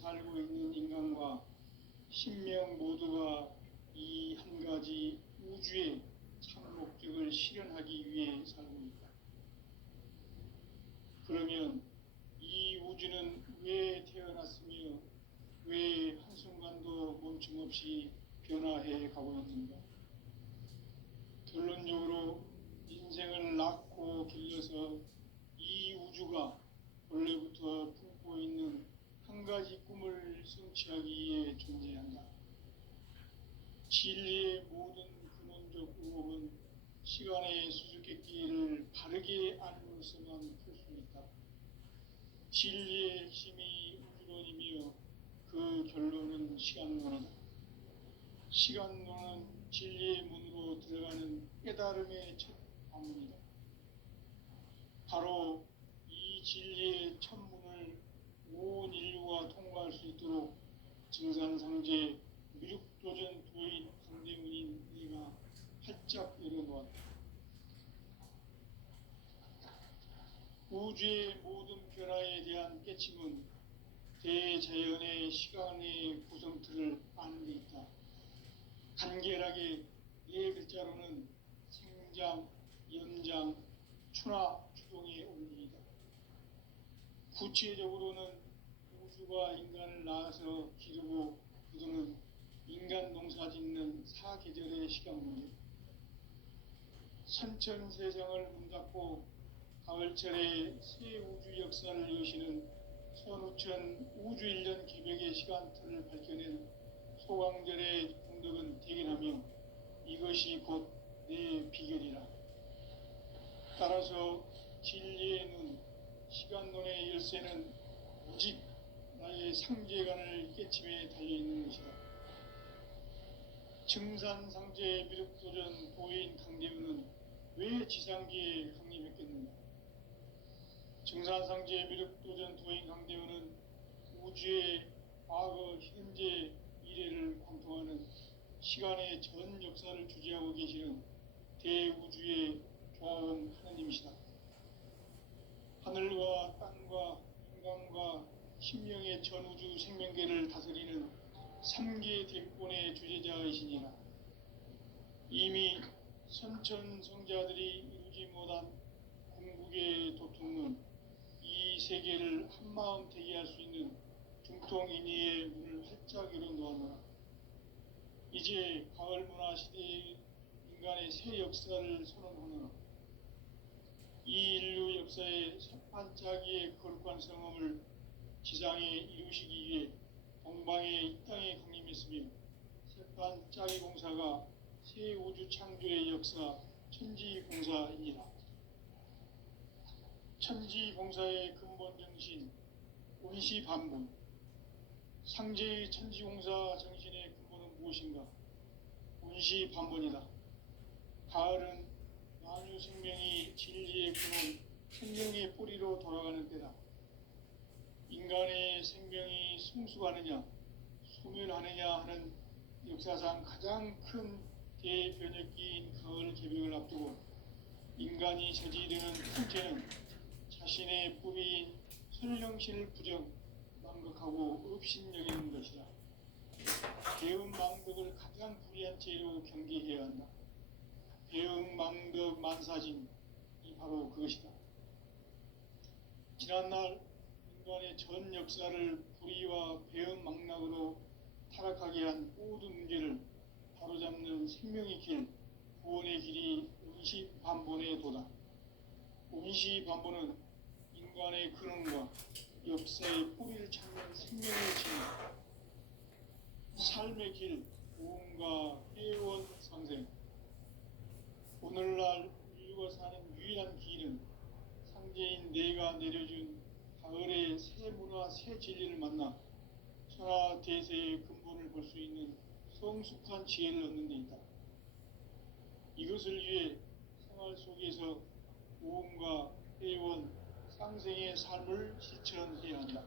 살고 있는 인간과 신명 모두가 이 한 가지 우주의 참 목적을 실현하기 위해 살고 있다. 그러면 이 우주는 왜 태어났으며 왜 한순간도 멈춤 없이 변화해 가고 있는가? 결론적으로 인생을 낳고 길러서 이 우주가 원래부터 품고 있는 한 가지 꿈을 성취하기 위해 존재한다. 진리의 모든 근원적 의혹은 시간의 수수께끼를 바르게 알므로서만 풀 수 있다. 진리의 핵심이 우주론이며 그 결론은 시간론이다. 시간론은 진리의 문으로 들어가는 깨달음의 첫 관문이다. 바로 이 진리의 첫 문을 온 인류가 통과할 수 있도록 증산상제 미륵도전 도인 강대문인 네가 활짝 열어놓았다. 우주의 모든 변화에 대한 깨침은 대자연의 시간의 구성틀을 아는 데 있다. 간결하게 네 글자로는 생장, 연장, 추나 추동의 원리이다. 구체적으로는 우주가 인간을 낳아서 기르고 그도는 인간 농사 짓는 사계절의 시간 문제. 선천세상을 문닫고 가을철에 새 우주 역사를 여시는 선우천 우주 1년 개벽의 시간틀을 밝혀낸 소강절의 공덕은 대견하며 이것이 곧 내 비결이라. 따라서 진리의 눈, 시간론의 열쇠는 오직 나의 상제관을 깨침에 달려있는 것이다. 증산상제 미륵도전 도인 강대문은 왜 지상기에 강림했겠는가? 증산상제 미륵도전 도인 강대문은 우주의 과거, 현재, 미래를 관통하는 시간의 전 역사를 주재하고 계시는 대우주의 조화원 하나님이시다. 하늘과 땅과 인간과 신명의 전우주 생명계를 다스리는 3계 대권의 주재자이시니라. 이미 선천성자들이 이루지 못한 궁극의 도통론, 이 세계를 한마음 대기할 수 있는 중통인의의 문을 활짝 열어놓았노라. 이제 가을문화 시대의 인간의 새 역사를 선언하노라. 이 인류 역사의 새반짝이의 거룩한 성험을 지상에 이루시기 위해 동방의 이 땅에 강림했으며 새반짝이 공사가 새 우주 창조의 역사 천지봉사이니라. 천지봉사의 근본 정신 운시반본. 상제의 천지공사 정신의 근본은 무엇인가? 운시반본이다. 가을은 만유 생명이 진리의 근원, 생명의 뿌리로 돌아가는 때다. 인간의 생명이 성숙하느냐, 소멸하느냐 하는 역사상 가장 큰 대변혁기인 가을 개벽을 앞두고 인간이 저지르는 통제는 자신의 뿌리인 설령신을 부정, 망극하고 업신여기는 것이다. 배은망덕을 가장 불의한 죄로 경계해야 한다. 배은망덕 만사진이 바로 그것이다. 지난날 인간의 전 역사를 불의와 배은망락으로 타락하게 한 모든 문제를 바로잡는 생명의 길, 구원의 길이 운시반본의 도다. 운시반본은 인간의 근원과 역사의 뿌리를 찾는 생명의 진리, 삶의 길, 고음과 회원 상생. 오늘날 인류가 사는 유일한 길은 상제인 내가 내려준 가을의 새 문화, 새 진리를 만나 천하 대세의 근본을 볼 수 있는 성숙한 지혜를 얻는 데 있다. 이것을 위해 생활 속에서 고음과 회원, 상생의 삶을 실천해야 한다.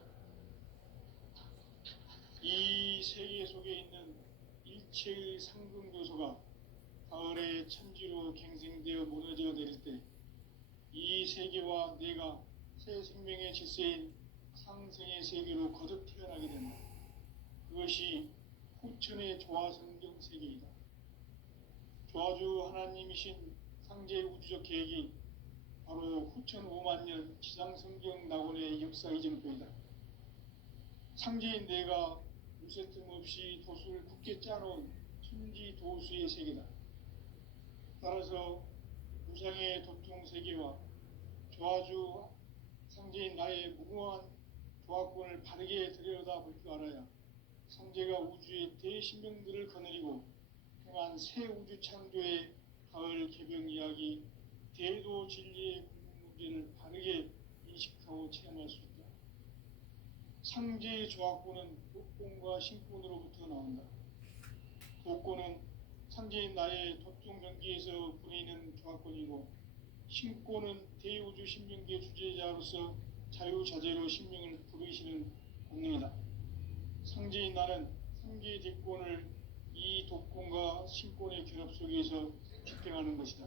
이 세계 속에 있는 일체의 상금 요소가 가을의 천지로 갱생되어 무너져 내릴 때 이 세계와 내가 새 생명의 질서인 상생의 세계로 거듭 태어나게 된다. 그것이 후천의 조화성경 세계이다. 조화주 하나님이신 상제 우주적 계획이 바로 후천 5만 년 지상성경 낙원의 역사 이정표이다. 상제인 내가 무쇠 틈 없이 도수를 굳게 짜놓은 천지 도수의 세계다. 따라서 무상의 도통 세계와 조화주 상제인 나의 무궁한 조화권을 바르게 들여다볼 줄 알아야 상제가 우주의 대신명들을 거느리고 평안 새 우주 창조의 가을 개병 이야기 대도 진리의 궁극 문제를 바르게 인식하고 체험할 수 있다. 상제의 조화권은 도권과 신권으로부터 나온다. 도권은 상제인 나의 도통 경기에서 부리는 조화권이고, 신권은 대우주 신명계 주제자로서 자유자재로 신명을 부르시는 권능이다. 상제인 나는 상계의 대권을 이 도권과 신권의 결합 속에서 집행하는 것이다.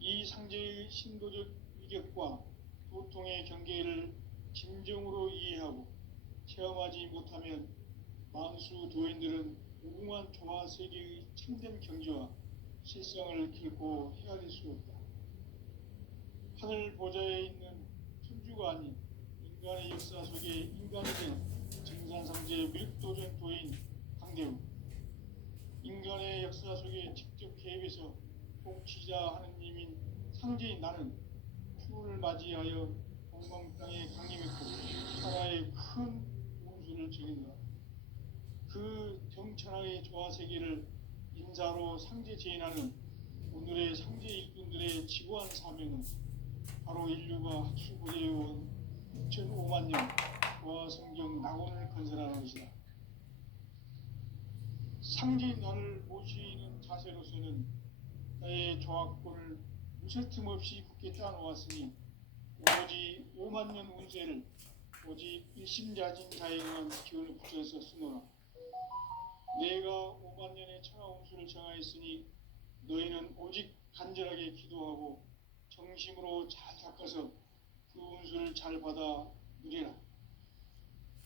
이 상제의 신도적 위격과 도통의 경계를 진정으로 이해하고 체험하지 못하면 만수 도인들은 무궁한 조화 세계의 참된 경지와 실상을 결코 헤아릴 수 없다. 하늘 보좌에 있는 천주가 아닌 인간의 역사 속에 인간이 된 증산상제 밀도전 도인 강대우, 인간의 역사 속에 직접 개입해서 통치자 하느님인 상제인 나는 추운을 맞이하여 동방 땅에 강림했고 천하의 큰 운수를 즐긴다. 그 정천하의 조화 세계를 인자로 상제 제인하는 오늘의 상제 일꾼들의 지구한 사명은 바로 인류가 학수고대해온 6,500만 년 조화 성경 낙원을 건설하는 것이다. 상제인 나를 모시는 자세로서는 나의 조화권을 무쇠틈 없이 굳게 짜놓았으니 오로지 5만 년 운세를 오직 일심자진 자에게만 기운을 붙여서 쓰노라. 내가 5만 년의 천하 운수를 정하였으니 너희는 오직 간절하게 기도하고 정심으로 잘 닦아서 그 운수를 잘 받아 누리라.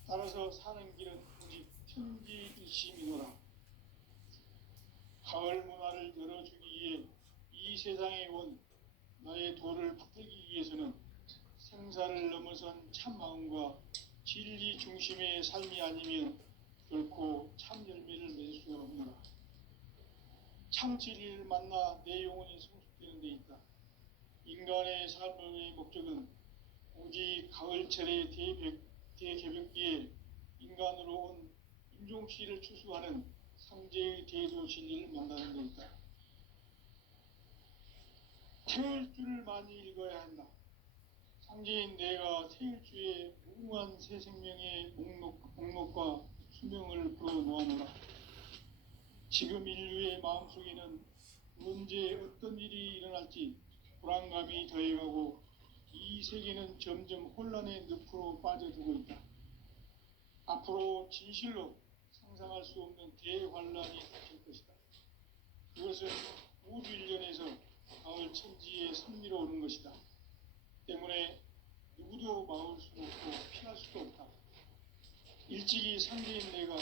따라서 사는 길은 오직 천지일심이노라. 가을 문화를 열어주기 위해 이 세상에 온 나의 도를 받들기 위해서는 생사를 넘어선 참 마음과 진리 중심의 삶이 아니면 결코 참 열매를 맺을 수가 없노라. 참 진리를 만나 내 영혼이 성숙되는 데 있다. 인간의 삶의 목적은 오직 가을철의 대개벽기에 인간으로 온 인종시를 추수하는 상제의 대도 진리를 만나는 데 있다. 태일주를 많이 읽어야 한다. 상제인 내가 태일주의 무궁한 새 생명의 목록과 수명을 풀어놓아노라. 지금 인류의 마음속에는 언제 어떤 일이 일어날지 불안감이 더해가고 이 세계는 점점 혼란의 늪으로 빠져들고 있다. 앞으로 진실로 상상할 수 없는 대환란이 닥칠 것이다. 그것은 우주 일련에서 가을 천지의 섭리로 오는 것이다. 때문에 누구도 막을 수도 없고 피할 수도 없다. 일찍이 상제인 내가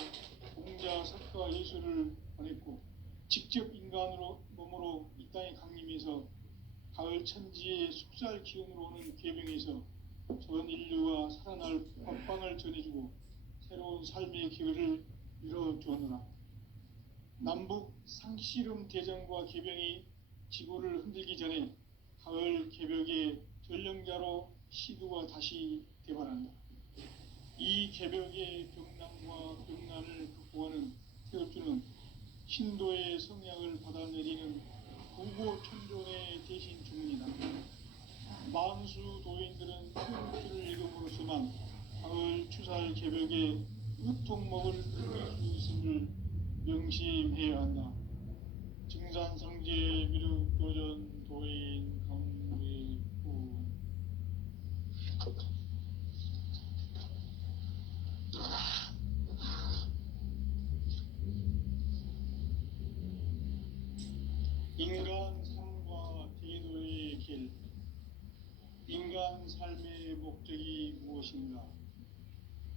공자, 석가, 예수를 보냈고 직접 인간으로 몸으로 이 땅에 강림해서 가을 천지의 숙살 기운으로 오는 계명에서 전 인류가 살아날 법방을 전해주고 새로운 삶의 기회를 열어주었노라. 남북 상씨름 대전과 계병이 지구를 흔들기 전에 가을 개벽의 전령자로 시두가 다시 대발한다. 이 개벽의 병난과 병난을 극복하는 태엽주는 신도의 성향을 받아내리는 구고 천존의 대신 주문이다. 만수 도인들은 태엽주를 읽음으로써만 가을 추살 개벽의 으통목을 느낄 수 있음을 명심해야 한다. 증산상제 미륵도전 도인 강대구 인간 삶과 대도의 길. 인간 삶의 목적이 무엇인가?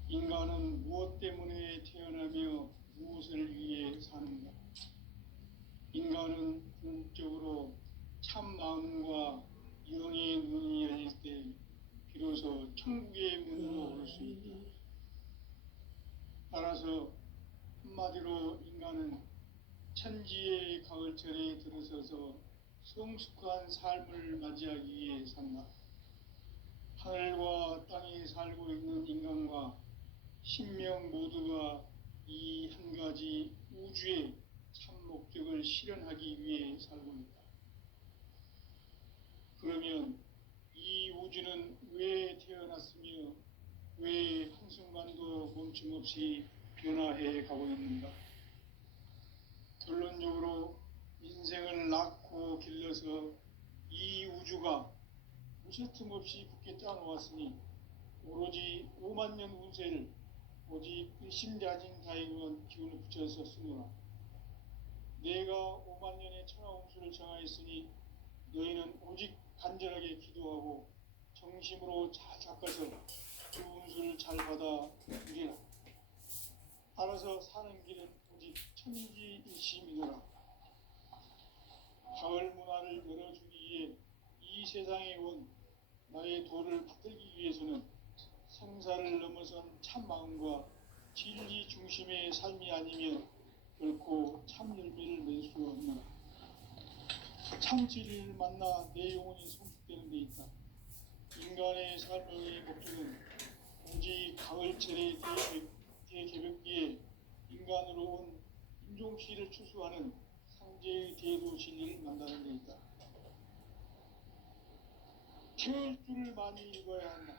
인간은 무엇 때문에 태어나며 무엇을 위해 사는가? 인간은 궁극적으로 참 마음과 영의 눈이 열릴 때 비로소 천국의 문으로 올 수 있다. 따라서 한마디로 인간은 천지의 가을철에 들어서서 성숙한 삶을 맞이하기 위해 산다. 하늘과 땅에 살고 있는 인간과 신명 모두가 이 한 가지 우주의 참 목적을 실현하기 위해 살고 있다. 그러면 이 우주는 왜 태어났으며 왜 한순간도 멈춤없이 변화해 가고 있는가? 결론적으로 인생을 낳고 길러서 이 우주가 무쇠틈 없이 굳게 짜놓았으니 오로지 5만 년 운세를 오직 일심자진 다이건 기운을 붙여서 쓰노라. 내가 5만 년의 천하운수를 정하였으니 너희는 오직 간절하게 기도하고 정심으로 잘 닦아서 그 운수를 잘 받아 누리라. 알아서 사는 길은 오직 천지일심이노라. 가을 문화를 열어주기 위해 이 세상에 온 나의 도를 받들기 위해서는 생사를 넘어선 참 마음과 진리 중심의 삶이 아니면 결코 참 열매를 맺을 수 없노라. 참 진리를 만나 내 영혼이 성숙되는 데 있다. 인간의 삶의 목적은 오직 가을철의 대개벽기에 인간으로 온 인종시를 추수하는 상제의 대도 진리를 만나는 데 있다. 태울 줄을 많이 읽어야 한다.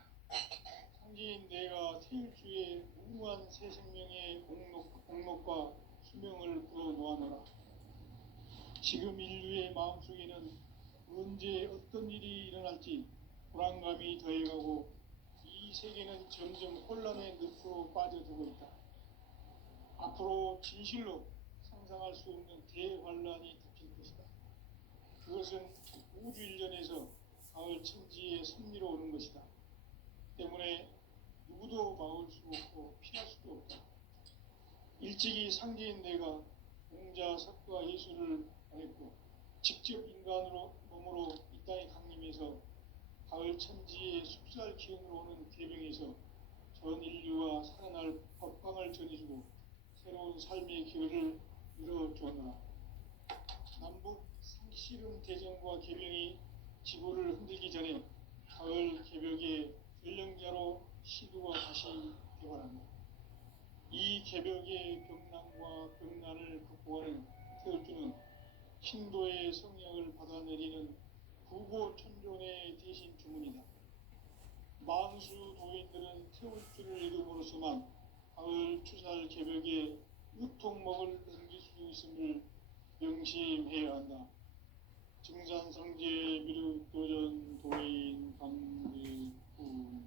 상제인 내가 태울 주의 무궁한 새 생명의 공록과 수명을 불어놓아노라. 지금 인류의 마음속에는 언제 어떤 일이 일어날지 불안감이 더해가고 이 세계는 점점 혼란의 늪으로 빠져들고 있다. 앞으로 진실로 상상할 수 없는 대환란이 닥칠 것이다. 그것은 우주 일전에서 가을 천지의 섭리로 오는 것이다. 때문에 누구도 막을 수 없고 피할 수도 없다. 일찍이 상제인 내가 공자, 석가, 예수를 말했고 직접 인간으로 몸으로 이 땅에 강림해서 가을 천지의 숲살 기운으로 오는 계명에서 전 인류와 살아날 법방을 전해주고 새로운 삶의 기회를 열어주었노라. 남북 상씨름 대전과 계명이 지구를 흔들기 전에 가을 개벽의 전령자로 시두가 다시 개발한다. 이 개벽의 병난과 병난을 극복하는 태울주는 신도의 성령을 받아내리는 부고천존의 대신 주문이다. 만수 도인들은 태울주를 이름으로서만 가을 추살 개벽에 유통목을 넘길 수 있음을 명심해야 한다. 증산상제 미륵도전 도인 강대군.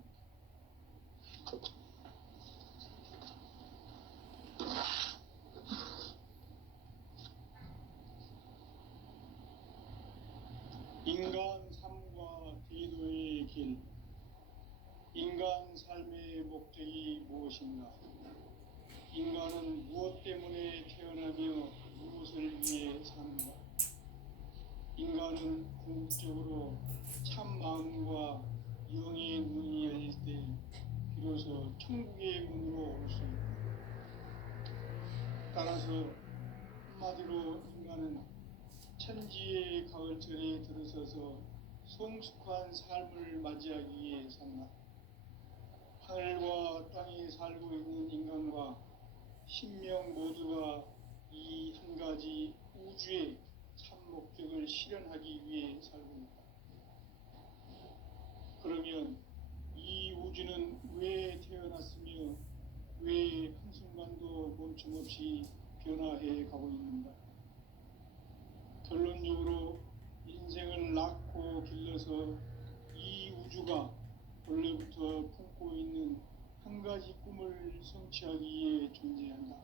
인간 삶과 제도의 길. 인간 삶의 목적이 무엇인가? 인간은 무엇 때문에 태어나며 무엇을 위해 사는가? 인간은 궁극적으로 참 마음과 영의 눈이 열릴 때 비로소 천국의 문으로 올 수 있다. 따라서 한마디로 인간은 천지의 가을철에 들어서서 성숙한 삶을 맞이하기 위해 산다. 하늘과 땅에 살고 있는 인간과 신명 모두가 이 한 가지 우주의 참 목적을 실현하기 위해 살고 있다. 그러면 이 우주는 왜 태어났으며 왜 한순간도 멈춤없이 변화해 가고 있는가? 결론적으로 인생을 낳고 길러서 이 우주가 원래부터 품고 있는 한 가지 꿈을 성취하기 위해 존재한다.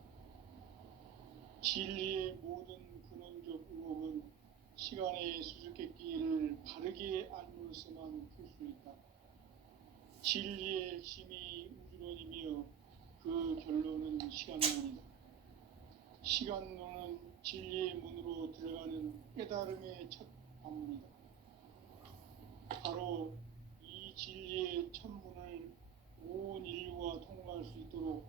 진리의 모든 근원적 의혹은 시간의 수수께끼를 바르게 알므로서만 풀 수 있다. 진리의 핵심이 우주론이며 그 결론은 시간론이다. 시간론은 진리의 문으로 들어가는 깨달음의 첫 관문이다. 바로 이 진리의 첫 문을 온 인류가 통과할 수 있도록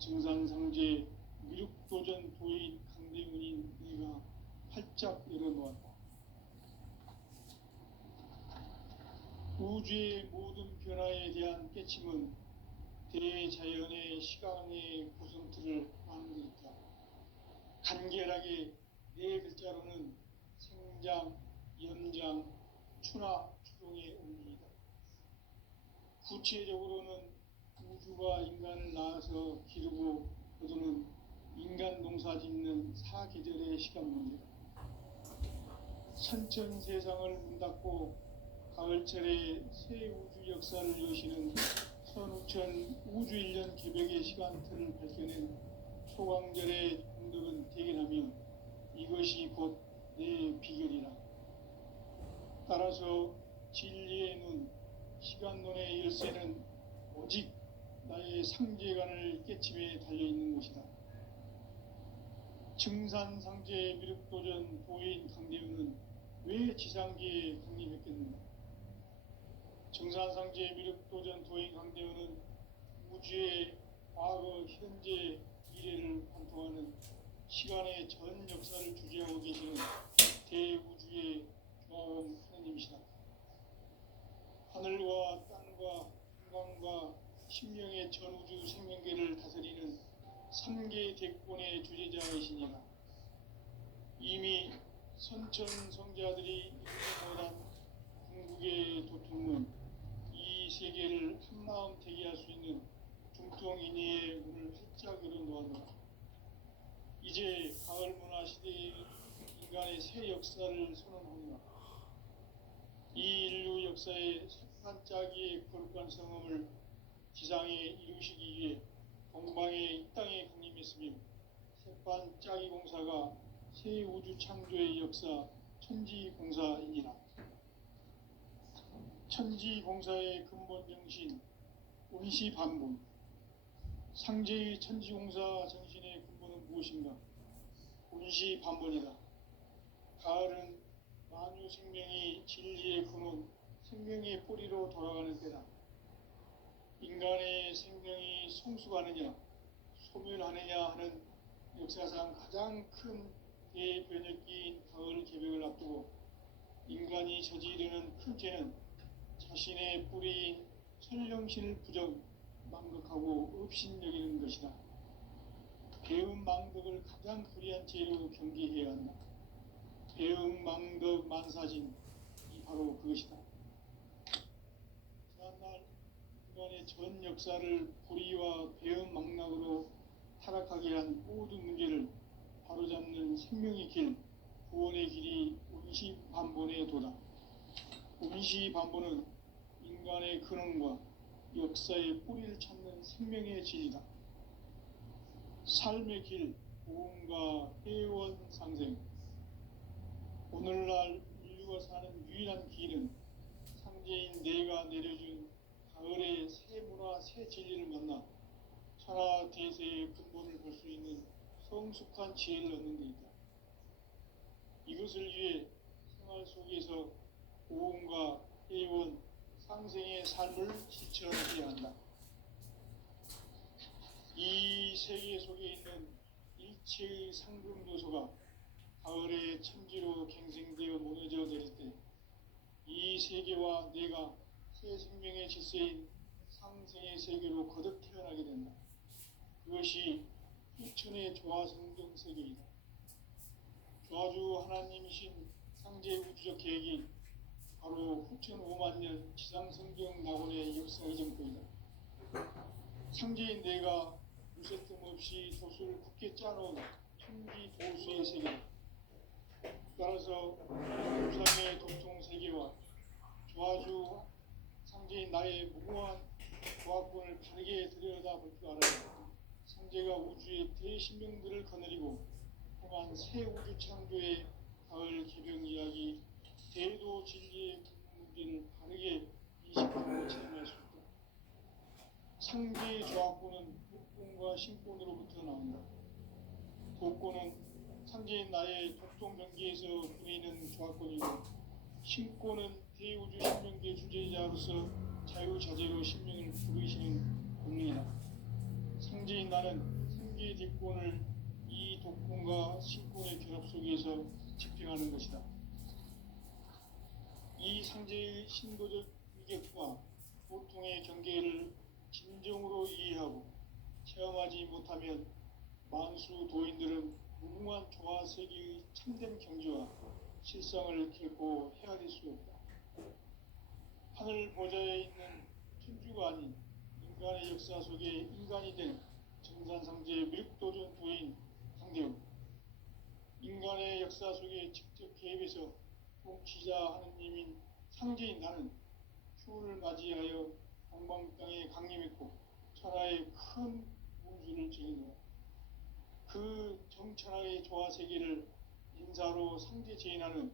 증산상제 미륵도전 도인 강대문인 네가 활짝 열어놓았다. 우주의 모든 변화에 대한 깨침은 대자연의 시간의 구성틀을 만들었다. 간결하게 네 글자로는 생장, 연장, 추나 추동의 의미이다. 구체적으로는 우주가 인간을 낳아서 기르고 거두는 인간 농사 짓는 사계절의 시간문제다. 선천 세상을 문 닫고 가을철에 새 우주 역사를 여시는 선우천 우주 1년 개벽의 시간틀을 밝혀낸 소광절의 공덕은 대견하며 이것이 곧 내 비결이라. 따라서 진리의 눈, 시간론의 열쇠는 오직 나의 상제관을 깨침에 달려있는 것이다. 증산상제 미륵도전 도인 강대우는 왜 지상계에 강림했겠는가? 증산상제 미륵도전 도인 강대우는 우주의 과거, 현재, 미래를 관통하는 시간의 전 역사를 주재하고 계시는 대우주의 조화원 하느님이시다. 하늘과 땅과 인간과 신명의 전우주 생명계를 다스리는 3개 대권의 주제자이시니라. 이미 선천 성자들이 인정한 궁극의 도통문, 이 세계를 한마음 되게 할 수 있는 중통인의의 문을 활짝 열어놓았노라. 이제 가을 문화 시대의 인간의 새 역사를 선언하노라. 이 인류 역사의 색반짜기의 거룩한 성험을 지상에 이루시기 위해 동방의 이 땅에 강림했으며 색반짜기 공사가 새 우주 창조의 역사 천지공사이니라. 천지공사의 근본 정신 운시반본. 상제의 천지공사 정신의 근본은 무엇인가? 운시반본이다. 가을은 만유 생명이 진리의 근원, 생명의 뿌리로 돌아가는 때다. 인간의 생명이 성숙하느냐, 소멸하느냐 하는 역사상 가장 큰 대변혁기인 가을 개벽을 앞두고 인간이 저지르는 큰 죄는 자신의 뿌리인 천령신을 망극하고 업신여기는 것이다. 배은망덕을 가장 불의한 죄로 경계해야 한다. 배은망덕 만사진이 바로 그것이다. 지난날 인간의 전 역사를 불의와 배은망락으로 타락하게 한 모든 문제를 바로잡는 생명의 길, 구원의 길이 운시반본의 도다. 운시반본은 인간의 근원과 역사의 뿌리를 찾는 생명의 진리다. 삶의 길, 보험과 회원 상생. 오늘날 인류가 사는 유일한 길은 상제인 내가 내려준 가을의 새 문화, 새 진리를 만나 천하 대세의 근본을 볼 수 있는 성숙한 지혜를 얻는 데 있다. 이것을 위해 생활 속에서 보험과 회원, 상생의 삶을 실천해야 한다. 이 세계 속에 있는 일체의 상금 요소가 가을의 천지로 갱생되어 무너져 내릴 때 이 세계와 내가 새 생명의 질서인 상생의 세계로 거듭 태어나게 된다. 그것이 후천의 조화성경 세계이다. 조화주 하나님이신 상제 우주적 계획이 바로 후천 5만 년 지상성경 낙원의 역사의 정토이다. 상제인 내가 무쇠 틈 없이 돛을 굳게 짜놓은 천지 도수의 세계다. 따라서 우상의 도통 세계와 조화주 상제인 나의 무모한 조합권을 바르게 들여다볼 줄 알아야 상제가 우주의 대신명들을 거느리고 행한 새 우주 창조의 가을 개벽 이야기, 대도 진리의 문제를 바르게 인식하고 체험할 수 있다. 상대의 조합구는 독권과 신권으로부터 나온다. 독권은 상대인 나의 독종 경계에서 부리는 조합권이고, 신권은 대우주 신명계 주제자로서 자유자재로 신명을 부르시는 권능이다. 상제인 나는 상계 대권을 이 독권과 신권의 결합 속에서 집행하는 것이다. 이 상제의 신도적 위격과 보통의 경계를 진정으로 이해하고 체험하지 못하면 만수 도인들은 무궁한 조화 세계의 참된 경지와 실상을 결코 헤아릴 수 없다. 하늘 보좌에 있는 천주가 아닌 인간의 역사 속에 인간이 된 정산상제 밀도전 도인 강대우, 인간의 역사 속에 직접 개입해서 통치자 하느님인 상제인 나는 추운을 맞이하여 동방 땅에 강림했고 천하의 큰 운수를 지니노라. 그 정천하의 조화 세계를 인사로 상제 제인하는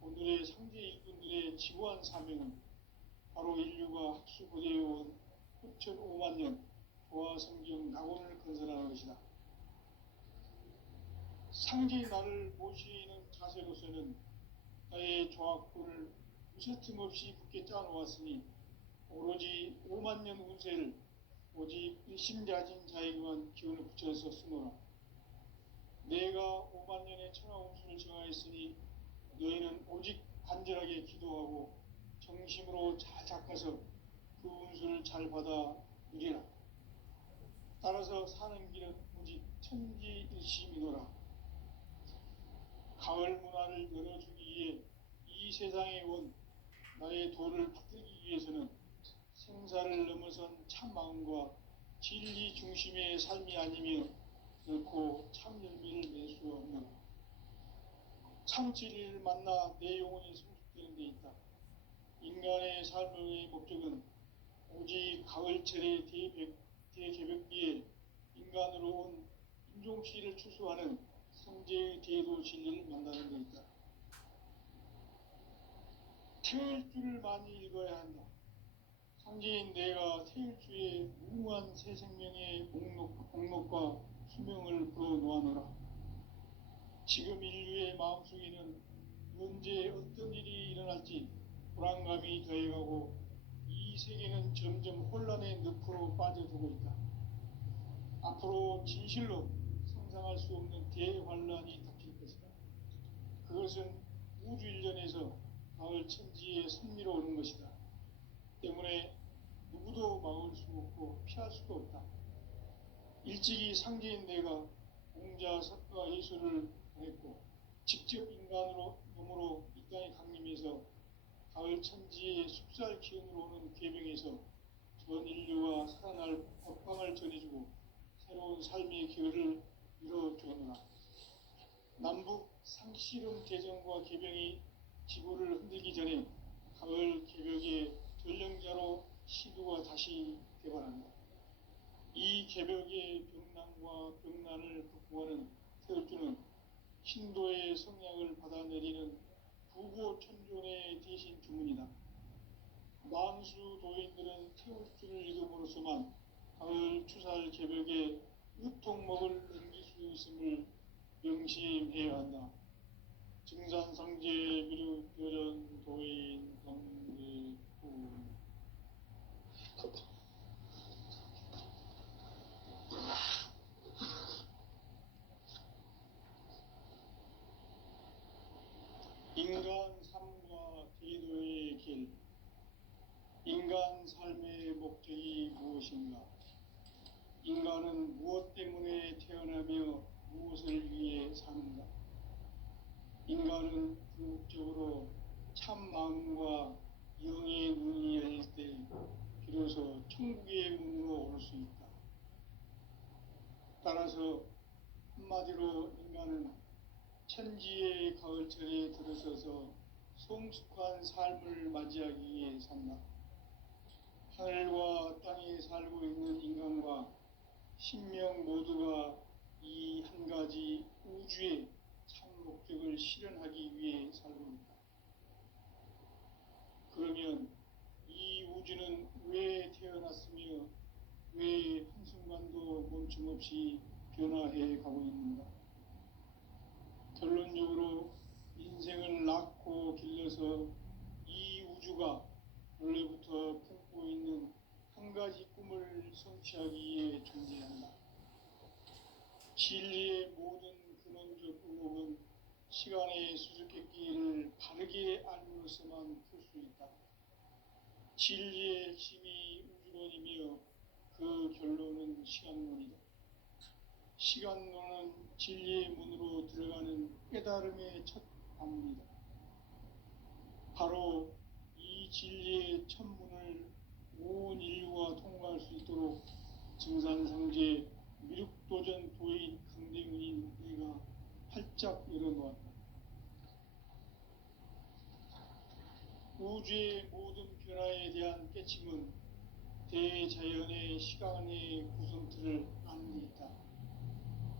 오늘의 상제 일꾼들의 지구한 사명은 바로 인류가 학수고대해온 9,500만 년 조화 성경 낙원을 건설하는 것이다. 상제의 나를 모시는 자세로서는 나의 조합군을 무쇠틈 없이 굳게 짜놓았으니 오로지 5만 년 운세를 오직 일심자진 자에게만 기운을 붙여서 쓰노라. 내가 5만 년의 천하 운수를 정하였으니 너희는 오직 간절하게 기도하고 정심으로 잘 닦아서 그 운수를 잘 받아 누리라. 따라서 사는 길은 오직 천지일심이노라. 가을 문화를 열어주기 위해 이 세상에 온 나의 도를 받들기 위해서는 생사를 넘어선 참 마음과 진리 중심의 삶이 아니면 결코 참 열매를 낼 수 없는 참 진리를 만나 내 영혼이 성숙되는 데 있다. 인간의 삶의 목적은 오직 가을철의 대개벽기에 인간으로 온 인종시를 추수하는 성제의 대도 진리를 만나는 데 있다. 태일주를 많이 읽어야 한다. 상제인 내가 태일주의 무궁한 새 생명의 목록과 수명을 불어놓아노라. 지금 인류의 마음속에는 언제 어떤 일이 일어날지 불안감이 더해가고 이 세계는 점점 혼란의 늪으로 빠져들고 있다. 앞으로 진실로 상상할 수 없는 대환란이 닥칠 것이다. 그것은 우주 일련에서 가을 천지에 선미로 오는 것이다. 때문에 누구도 막을 수 없고 피할 수도 없다. 일찍이 상제인 내가 공자 석가 예수를 보냈고 직접 인간으로 몸으로 이 땅에 강림해서 가을 천지의 숲살 기운으로 오는 계명에서 전 인류가 살아날 법방을 전해주고 새로운 삶의 기회를 이뤄주노라. 남북 상씨름 대전과 개병이 지구를 흔들기 전에 가을 개벽의 전령자로 시두가 다시 개발한다. 이 개벽의 병난과 병난을 극복하는 태울주는 신도의 성향을 받아내리는 부고천존의 대신 주문이다. 만수 도인들은 태울주를 읽음으로써만 가을 추살 개벽에 으통목을 넘길 수 있음을 명심해야 한다. 증산상제 미륵교전 도인 성제구 인간 삶과 제도의 길. 인간 삶의 목적이 무엇인가? 인간은 무엇 때문에 태어나며 무엇을 위해 사는가? 인간은 궁극적으로 참 마음과 영의 눈이 열릴 때 비로소 천국의 문으로 올 수 있다. 따라서 한마디로 인간은 천지의 가을철에 들어서서 성숙한 삶을 맞이하기 위해 산다. 하늘과 땅에 살고 있는 인간과 신명 모두가 이 한 가지 우주의 참 목적을 실현하기 위해 살고 있다. 그러면 이 우주는 왜 태어났으며 왜 한순간도 멈춤없이 변화해 가고 있는가? 결론적으로 인생을 낳고 길러서 이 우주가 원래부터 품고 있는 한 가지 꿈을 성취하기 위해 존재한다. 진리의 모든 근원적 의혹은 시간의 수수께끼를 바르게 알므로써만 풀 수 있다. 진리의 핵심이 우주론이며 그 결론은 시간론이다. 시간론은 진리의 문으로 들어가는 깨달음의 첫 관문이다. 바로 이 진리의 첫 문을 온 인류가 통과할 수 있도록 증산상제 미륵도전 도인 강대문인 내가 활짝 열어놓았다. 우주의 모든 변화에 대한 깨침은 대자연의 시간의 구성틀을 아는 데 있다.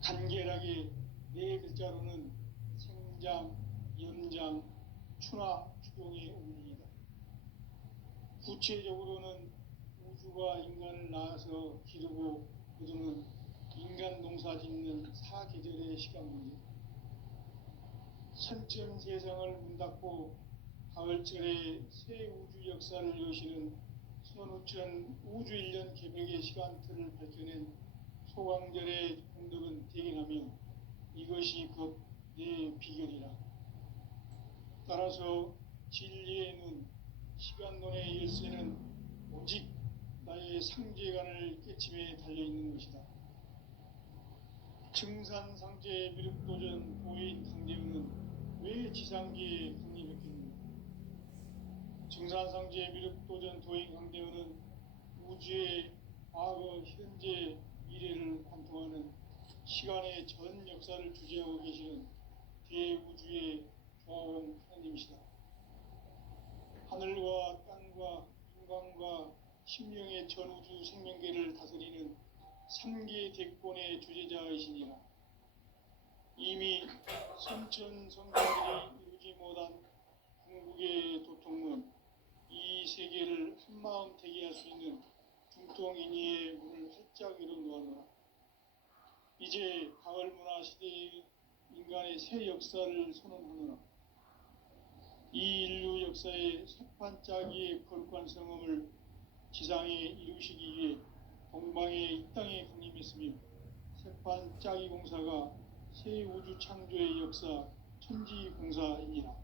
간결하게 네 글자로는 생장, 연장, 추나 추동의 원리이다. 구체적으로는 우주가 인간을 낳아서 기르고 거두는 인간 농사 짓는 사계절의 시간 문제다. 선천 세상을 문 닫고 가을철에 새 우주 역사를 여시는 선우천 우주 1년 개벽의 시간틀을 밝혀낸 소강절의 공덕은 대견하며 이것이 곧 내 비결이라. 따라서 진리의 눈, 시간론의 열쇠는 오직 나의 상제관을 깨침에 달려있는 것이다. 증산상제 미륵도전 도인 강대우는 왜 지상계에 강림했겠는가? 증산상제 미륵도전 도인 강대우는 우주의 과거, 현재, 미래를 관통하는 시간의 전 역사를 주재하고 계시는 대우주의 조화원 하나님이시다. 하늘과 땅과 인간과 심령의 전우주 생명계를 다스리는 3계 대권의 주재자이시니라. 이미 선천 성자들이 이루지 못한 궁극의 도통문, 이 세계를 한마음 되게 할 수 있는 중통인의의 문을 활짝 열어놓았노라. 이제 가을 문화 시대의 인간의 새 역사를 선언하노라. 이 인류 역사의 새판짜기의 거룩한 성험을 지상에 이루시기 위해 동방의 이 땅에 강림했으며 새판짜기 공사가 새 우주 창조의 역사 천지공사이니라.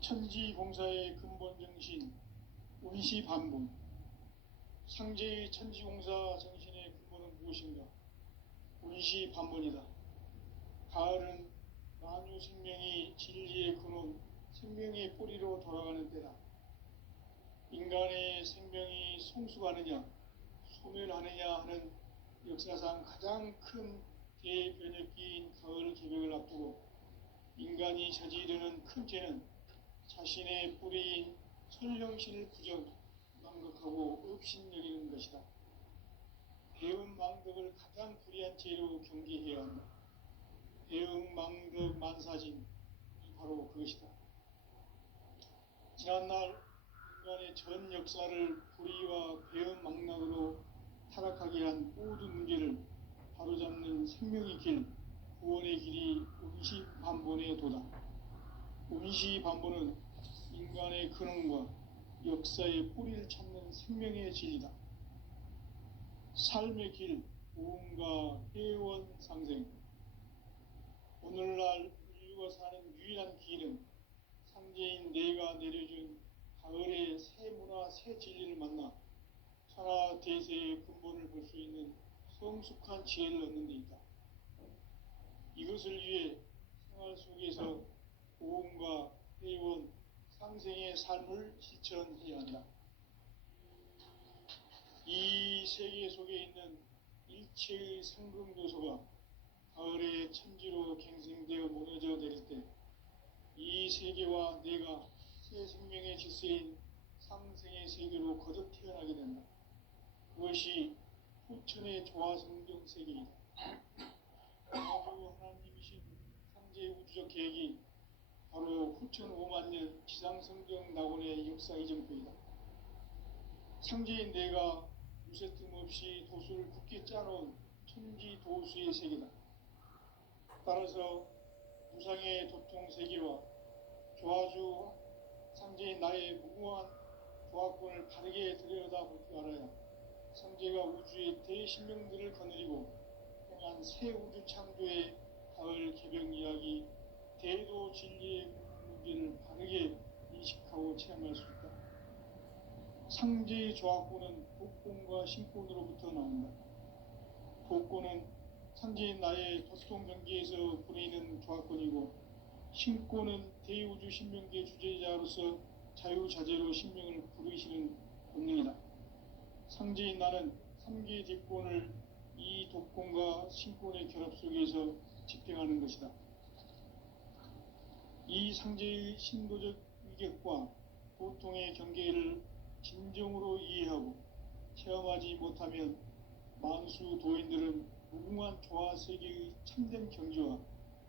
천지공사의 근본 정신 운시반본. 상제의 천지공사 정신의 근본은 무엇인가? 운시반본이다. 가을은 만유 생명이 진리의 근원, 생명의 뿌리로 돌아가는 때다. 인간의 생명이 성숙하느냐, 소멸하느냐 하는 역사상 가장 큰 대변혁기인 가을 개벽을 앞두고 인간이 저지르는 큰 죄는 자신의 뿌리인 설령신을 부정, 망각하고 업신여기는 것이다. 배은망덕을 가장 불의한 죄로 경계해야 한다. 배은망덕 만사진이 바로 그것이다. 지난날 인간의 전 역사를 불의와 배은망락으로 타락하게 한 모든 문제를 바로잡는 생명의 길, 구원의 길이 운시반본의 도다. 운시반본은 인간의 근원과 역사의 뿌리를 찾는 생명의 진리다. 삶의 길, 무언가 회원 상생. 오늘날 인류가 사는 유일한 길은 상제인 내가 내려준 가을의 새 문화, 새 진리를 만나 천하 대세의 근본을 볼 수 있는 성숙한 지혜를 얻는 데 있다. 이것을 위해 생활 속에서 보험과 회원, 상생의 삶을 실천해야 한다. 이 세계 속에 있는 일체의 상금요소가 가을의 천지로 갱생되어 무너져 내릴 때 이 세계와 내가 새 생명의 질서인 상생의 세계로 거듭 태어나게 된다. 그것이 후천의 조화성경 세계이다. 아주 하나님이신 상제의 우주적 계획이 바로 후천 5만 년 지상성경 낙원의 역사 이정표이다. 상제인 내가 무쇠 틈 없이 도수를 굳게 짜놓은 천지 도수의 세계다. 따라서 무상의 도통 세계와 조화주 상제인 나의 무궁한 조화권을 바르게 들여다볼 줄 알아야 상제가 우주의 대신명들을 거느리고 행한 새 우주 창조의 가을 개병 이야기 대도 진리의 문제를 바르게 인식하고 체험할 수 있다. 상제의 조화권은 복권과 신권으로부터 나온다. 복권은 상제인 나의 도통 경계에서 부리는 조화권이고, 신권은 대우주 신명계 주제자로서 자유자재로 신명을 부르시는 본능이다. 상제인 나는 3개 대권을 이 독권과 신권의 결합 속에서 집행하는 것이다. 이 상제의 신도적 위격과 보통의 경계를 진정으로 이해하고 체험하지 못하면 만수 도인들은 무궁한 조화 세계의 참된 경지와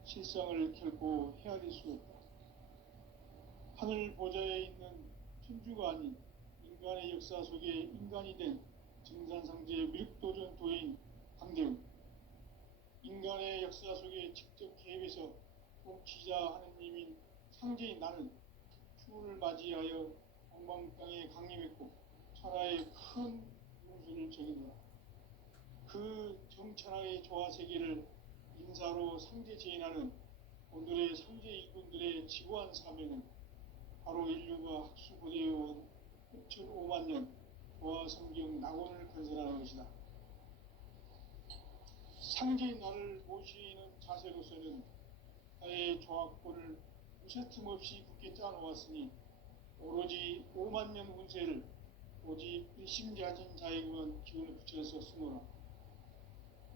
실상을 결코 헤아릴 수 없다. 하늘 보좌에 있는 천주가 아닌 인간의 역사 속에 인간이 된 증산상제 미륵도전 도인 강대웅, 인간의 역사 속에 직접 개입해서 통치자 하느님인 상제인 나는 추운을 맞이하여 엉망땅에 강림했고 천하의 큰 용수를 정해놓아 그 정천하의 조화 세계를 인사로 상제 제인하는 오늘의 상제 일꾼들의 지고한 사명은 바로 인류가 학수고대해온 6,500만 년 조화 성경 낙원을 건설하는 것이다. 상제인 나를 모시는 자세로서는 나의 조화권을 무쇠 틈 없이 굳게 짜놓았으니 오로지 5만 년 운세를 오직 일심가진 자에게만 기운을 붙여서 쓰노라.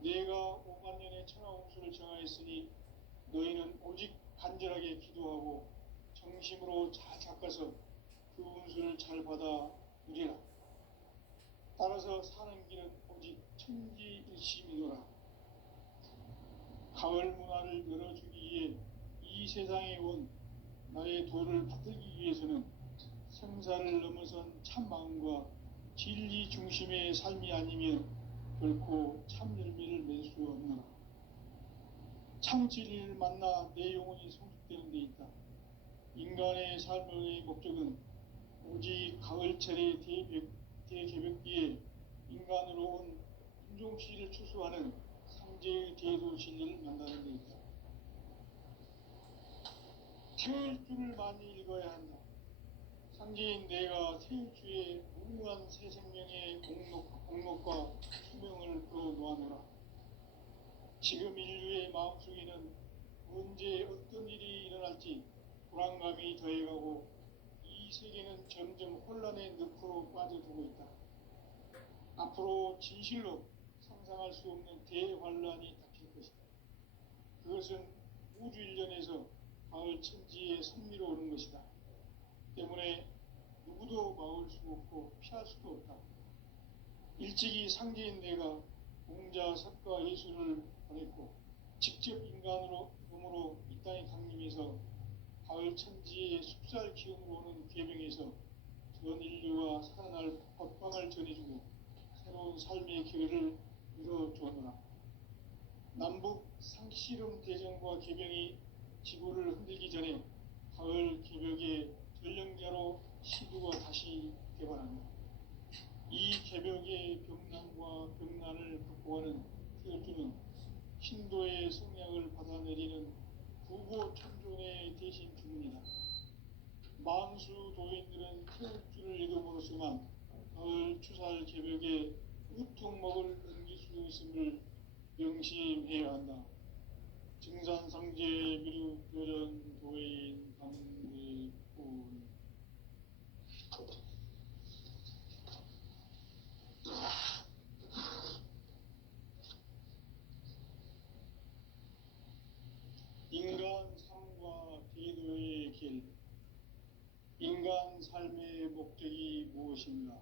내가 5만 년의 천하홍수를 정하였으니 너희는 오직 간절하게 기도하고 정심으로 잘 닦아서 그 운수를 잘 받아 누리라. 따라서 사는 길은 오직 천지일심이노라. 가을 문화를 열어주기 위해 이 세상에 온 나의 도를 받들기 위해서는 생사를 넘어선 참 마음과 진리 중심의 삶이 아니면 결코 참 열매를 맺을 수 없노라. 참 진리를 만나 내 영혼이 성숙되는 데 있다. 인간의 삶의 목적은 오직 가을철의 대개벽기에 인간으로 온 인종씨를 추수하는 상제의 대도 진리를 만나는 데 있다. 태일주를 많이 읽어야 한다. 상제인 내가 태일주의 무궁한 새 생명의 공록과 수명을 끌어놓아노라. 지금 인류의 마음속에는 언제 어떤 일이 일어날지 불안감이 더해가고 이 세계는 점점 혼란의 늪으로 빠져들고 있다. 앞으로 진실로 상상할 수 없는 대환란이 닥칠 것이다. 그것은 우주 일련에서 가을 천지에 선미로 오는 것이다. 때문에 누구도 막을 수 없고 피할 수도 없다. 일찍이 상제인 내가 공자, 석가, 예수를 보냈고 직접 인간으로 몸으로 이 땅에 강림해서 가을 천지의 숲살 기운으로 오는 계명에서 전 인류와 살아날 법방을 전해주고 새로운 삶의 기회를 이뤄주었노라. 남북 상씨름 대전과 개병이 지구를 흔들기 전에 가을 개벽의 전령자로 시두가 다시 개발한다. 이 개벽의 병난과 병난을 극복하는 태일주는 신도의 성량을 받아내리는 구보 천존의 대신 주문이다. 만수 도인들은 태일주를 읽음으로써만 가을 추살 개벽에 우통목을 넘길 수 있음을 명심해야 한다. 증산상제 미륵도전 도인 강대훈. 인간 삶과 대도의 길. 인간 삶의 목적이 무엇인가?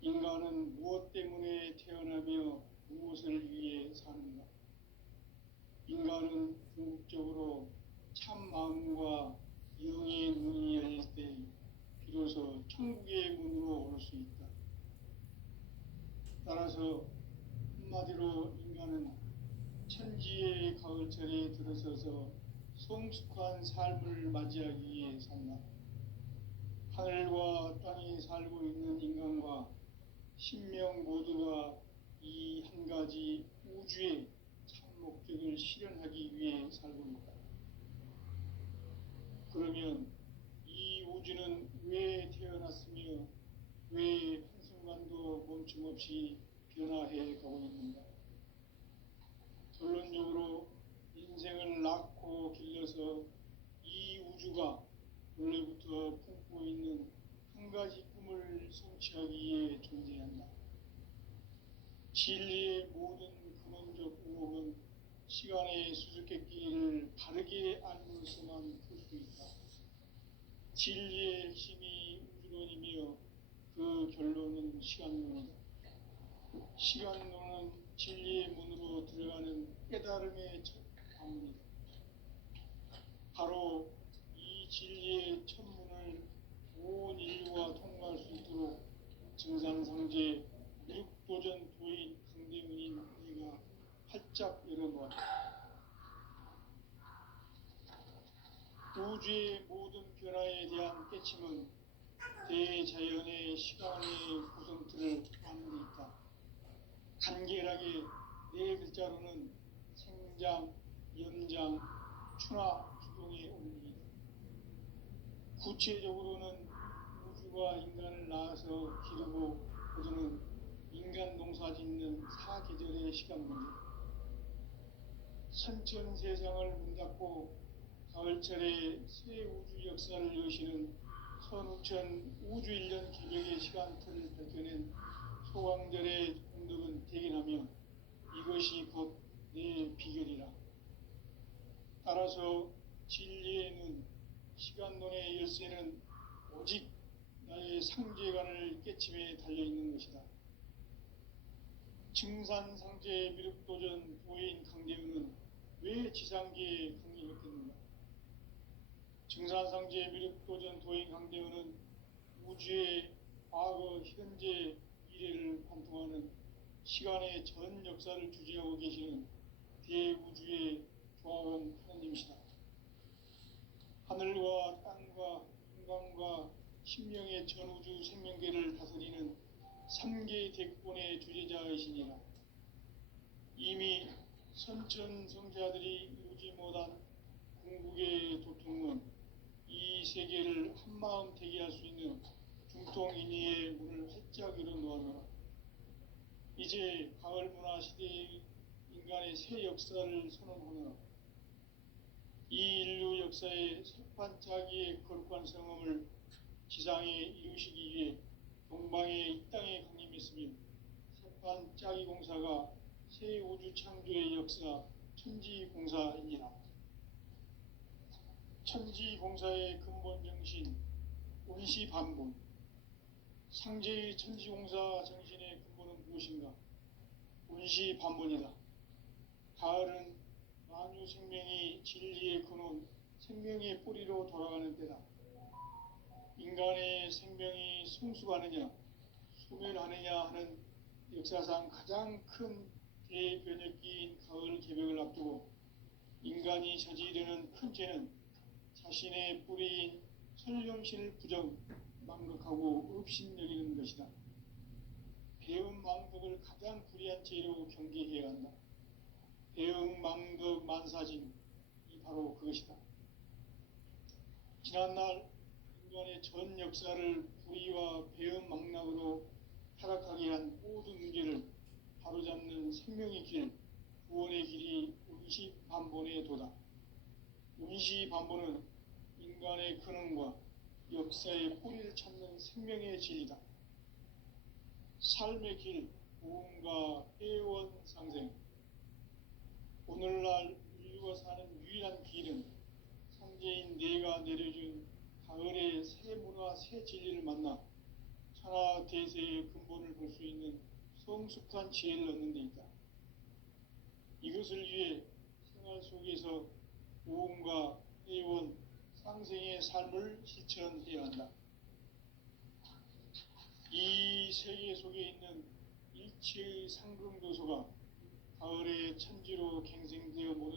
인간은 무엇 때문에 태어나며 무엇을 위해 사는가? 인간은 궁극적으로 참 마음과 영의 문이 열릴 때 비로소 천국의 문으로 올 수 있다. 따라서 한마디로 인간은 천지의 가을철에 들어서서 성숙한 삶을 맞이하기 위해 산다. 하늘과 땅에 살고 있는 인간과 신명 모두가 이 한 가지 우주의 참 목적을 실현하기 위해 살고 있다. 그러면 이 우주는 왜 태어났으며 왜 한순간도 멈춤 없이 변화해 가고 있는가? 결론적으로 인생을 낳고 길러서 이 우주가 원래부터 품고 있는 한 가지 꿈을 성취하기 위해 존재한다. 진리의 모든 근원적 의혹은 시간의 수수께끼를 바르게 알면서만 풀 수 있다. 진리의 핵심이 우주론이며 그 결론은 시간론이다. 시간론은 진리의 문으로 들어가는 깨달음의 첫 방문이다. 바로 이 진리의 첫 문을 온 인류가 통과할 수 있도록 증산상제 육도전 도인 강대문인 네가 활짝 열어놓았다. 우주의 모든 변화에 대한 깨침은 대자연의 시간의 구성틀을 아는 데 있다. 간결하게 네 글자로는 생장, 연장, 추나 주동의 원리이다. 구체적으로는 우주가 인간을 낳아서 기르고 거두는 인간 농사 짓는 사계절의 시간 문제. 선천 세상을 문닫고 가을철에 새 우주 역사를 여시는 선우천 우주 1년 기백의 시간틀을 밝혀낸 소강절의 공덕은 대견하며 이것이 곧 내 비결이라. 따라서 진리의 눈, 시간론의 열쇠는 오직 나의 상제관을 깨침에 달려있는 것이다. 증산상제 미륵도전 도인 강대우는 왜 지상계에 강림했겠는가? 증산상제 미륵도전 도인 강대우는 우주의 과거, 현재, 미래를 관통하는 시간의 전 역사를 주재하고 계시는 대우주의 조화원 하나님이시다. 하늘과 땅과 인간과 신명의 전우주 생명계를 다스리는 3개 대권의 주재자이시니라. 이미 선천성자들이 이루지 못한 궁극의 도통은 이 세계를 한마음 되게 할 수 있는 중통인의의 문을 활짝 열어놓아노라. 이제 가을 문화 시대의 인간의 새 역사를 선언하노라. 이 인류 역사의 새반짝이의 거룩한 성험을 지상에 이루시기 위해 동방의 이 땅에 강림했으며 새반짝이 공사가 새 우주 창조의 역사 천지공사이니라. 천지공사의 근본 정신 운시반본. 상제의 천지공사 정신의 근본은 무엇인가? 운시반본이다. 가을은 만유 생명이 진리의 근원, 생명의 뿌리로 돌아가는 때다. 인간의 생명이 성숙하느냐, 소멸하느냐 하는 역사상 가장 큰 대변혁기인 가을 개벽을 앞두고 인간이 저지르는 큰 죄는 자신의 뿌리인 설령신을 부정, 망극하고 업신여기는 것이다. 배은 망극을 가장 불의한 죄로 경계해야 한다. 배응 망극 만사징이 바로 그것이다. 지난날 인간의 전 역사를 불의와 배응 망락으로 타락하게 한 모든 문제를 바로잡는 생명의 길, 구원의 길이 운시반본의 도다. 운시반본은 인간의 근원과 역사의 뿌리를 찾는 생명의 진리다. 삶의 길, 고음과 회원상생. 오늘날 인류가 사는 유일한 길은 상제인 내가 내려준 가을의 새 문화, 새 진리를 만나 천하 대세의 근본을 볼 수 있는 성숙한 지혜를 얻는 데 있다. 이것을 위해 생활 속에서 고음과 회원, 상생의 삶을 실천해야 한다. 이 세계 속에 있는 일체의 상금 요소가 가을의 천지로 갱생되어 무너져